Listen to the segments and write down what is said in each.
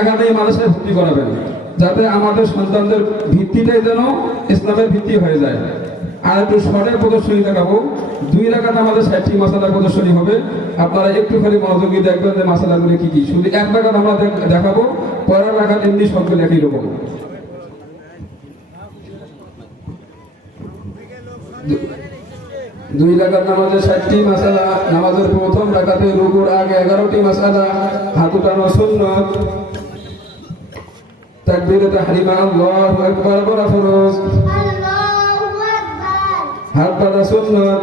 Academy মাদ্রাসায় ভর্তি করাবেন যাতে আমাদের সন্তানদের ভিত্তিটাই যেন ইসলামের ভিত্তি হয়ে যায়। আর একটু শর্টের প্রদর্শনী দেখাবো। দুই রাখাত আমাদের ষাটটি মশালার প্রদর্শনী হবে। আপনারা একটু খালি মনোযোগী দেখবেন যে মশালাগুলি কি কি। শুধু এক রাখাত আমরা দেখাবো, পরের রাখাত এমনি সবগুলো একই রকম। দুই রাকাত নামাজের ষাটটি মাসালা নামাজের প্রথম রাকাতে রুকুর আগে এগারোটি মাসালা হাত উঠানো সুন্নত তাকবীর তাহরিমা আল্লাহু আকবার বলা ফরজ। আল্লাহু আকবার। হাত বাঁধা সুন্নত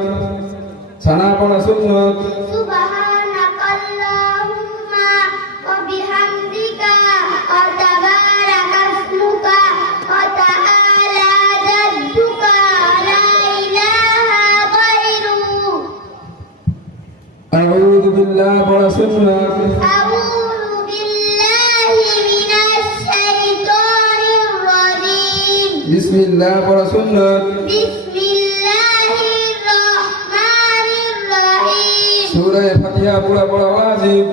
ছানা পড়া সুন্নত। সুবহানাকাল্লাহুম্মা ওয়া বিহামদিকা বিসমিল্লাহ পড়া সুন্নত। বিসমিল্লাহির রহমানির রহিম। সূরা ফাতিহা পড়া পড়া ওয়াজিব।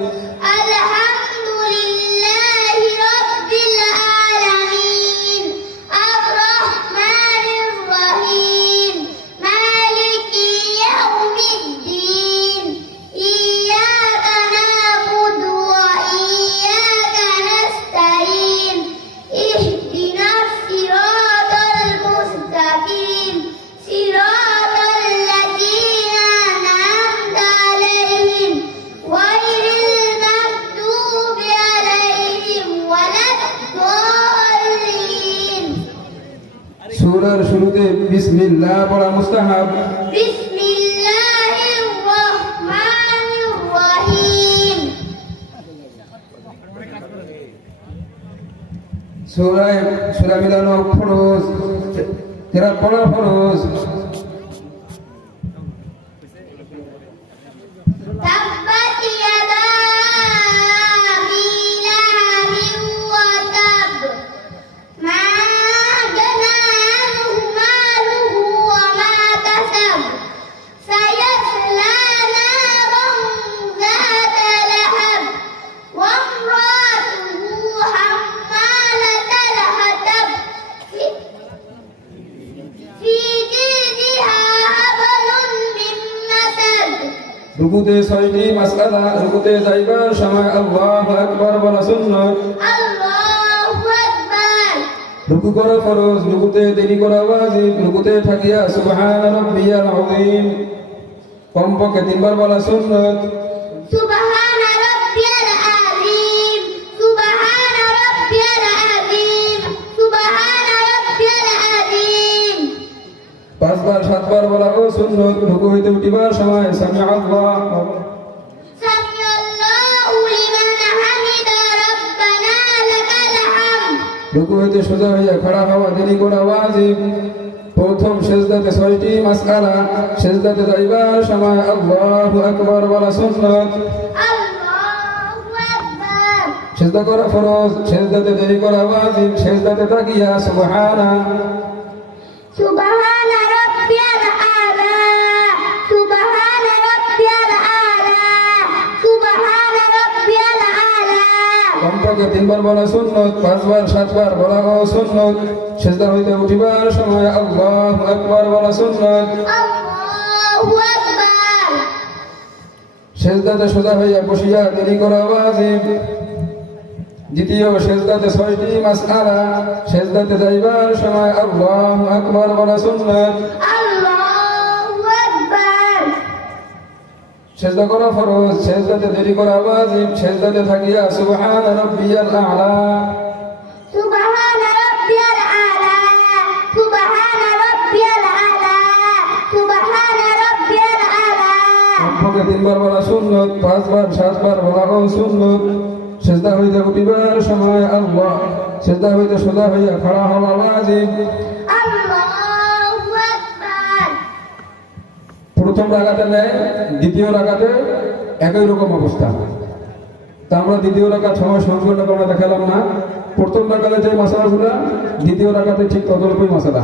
সূরার শুরুতে বিসমিল্লাহ পড়া মুস্তাহাব। সুরায় সুরা মিলানো ফরজ তেরা পড়া ফরজ। রুকুতে ছয়টি মাসআলা রুকুতে যাইবার সময় আল্লাহু আকবার বলা সুন্নাত আল্লাহু আকবার। রুকু করা ফরজ রুকুতে দেরি করা ওয়াজিব রুকুতে থাকিয়া সুবহান রাব্বিয়াল আযীম। কমপক্ষে তিনবার বলা সুন্নাত সুবহান সাতবার বলা ও সুন্নাত রুকু হইতে উঠিবার সময়। সামি আল্লাহ রুকু হইতে সোজা হইয়া খাড়া হওয়া দেরি করা ওয়াজিব। প্রথম সেজদাতে ছয়টি মাসআলা সেজদাতে যাইবার সময় আল্লাহু আকবার বলা সুন্নাত। সেজদা করা ফরজ সেজদাতে দেরি করা ওয়াজিব সেজদাতে তাকিয়া সুবহান কমপক্ষে তিনবার বলা সুন্নত পাঁচবার সাতবার বলা ও সুন্নত। সেজদা হইতে উঠিবার সময় আল্লাহু আকবার বলা সুন্নত। আল্লাহু আকবার। সেজদাতে সোজা হইয়া বসিয়া দেরি করা ওয়াজিব। দ্বিতীয় সেজদাতে ছয়টি মাসআলা। সেজদাতে যাইবার সময় আল্লাহু আকবার বলা সুন্নত। আল্লাহু সেজদা করা ফরজ সেজদাতে দেরি করা ওয়াজিব সেজদাতে থাকিয়া সুবহান রাব্বিয়াল আ'লা। সুবহান রাব্বিয়াল আলা সুবহান রাব্বিয়াল আলা সুবহান রাব্বিয়াল আলা। কমপক্ষে তিনবার বলা সুন্নত পাঁচবার সাতবার বলা ও সুন্নত। সেজদা হইতে উঠিবার সময় আল্লাহ সেজদা হইতে সোজা হইয়া খাড়া হওয়া ওয়াজিব। প্রথম রাগাতে নেয় দ্বিতীয় রাগাতে একই রকম অবস্থা তা আমরা দ্বিতীয় রাগাত সময় সম্পূর্ণ করে দেখালাম না প্রথম রাগাতে যে মশালাগুলো দ্বিতীয় রাগাতে ঠিক ততটুকুই মশালা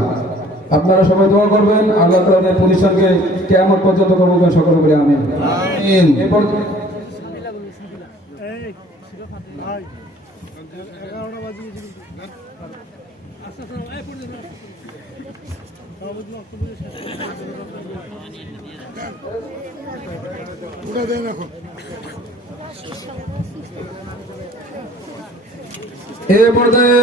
আপনারা সবাই দোয়া করবেন আল্লাহ তাদের প্রতিষ্ঠানকে কেমন পর্যন্ত করবেন সকল করে আমি এরপর ওটা দেন এখন। এ পর্যায়ে